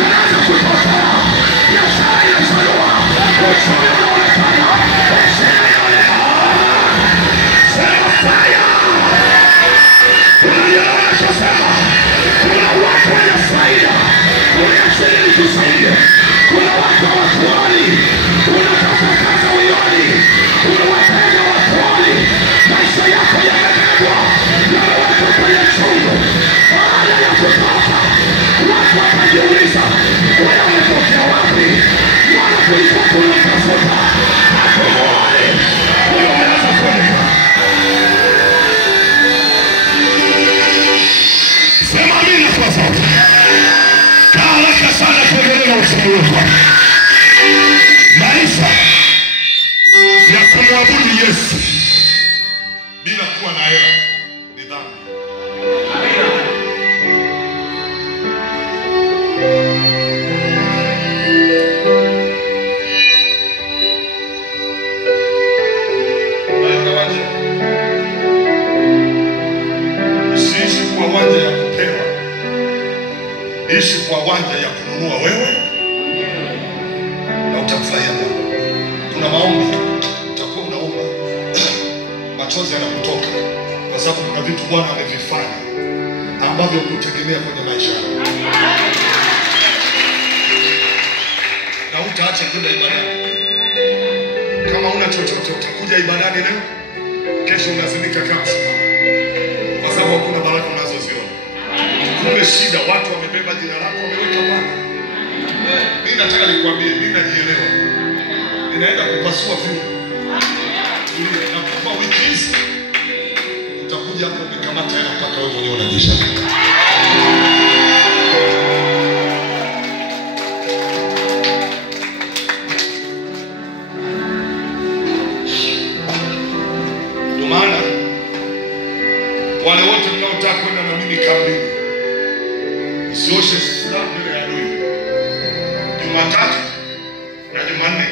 yanaanza kupotea, biashara inafunua, uchumi unaonekana, heshima inaonekana. Sema fire. Unajua unachosema. Kuna watu wenye faida, uniacheni nikusaidie. Kuna watu hawatuoni, unatafuta kazi uioni, unawapenda watuoni, maisha yako yamebebwa, yamewekwa kwenye chungu. Baada ya kutoka, watu watajiuliza, wewe umetokea wapi? Mwana tulikuwa tunatafuta, hatumuoni, huyo umeanza kuoneka. Sema amina kwa sauti. Haraka sana tuendelee na uchumi wetu. Maisha ya kumwabudu Yesu bila kuwa na hela ni dhambi. Usiishi kwa wanja ya kupewa, ishi kwa wanja ya kununua wewe na utafurahia Mungu. Kuna maombi utakuwa unaomba machozi yanakutoka kwa sababu kuna vitu Bwana amevifanya ambavyo hukutegemea kwenye maisha yako. Na utaacha kwenda ibadani. Kama una chochote utakuja ibadani leo, kesho unazimika kama simama. Kwa sababu hakuna baraka unazoziona. Kumbe shida watu wamebeba jina lako wameweka Bwana. Mimi nataka nikwambie, mimi najielewa. Ninaenda kupasua viungo. Tulie na kwa wiki hizi utakuja hapo umekamata hela mpaka wewe mwenyewe unajishangaa. Ndio maana wale wote mnaotaka kwenda na mimi kambini, usioshe silaha mbele ya adui. Jumatatu na Jumanne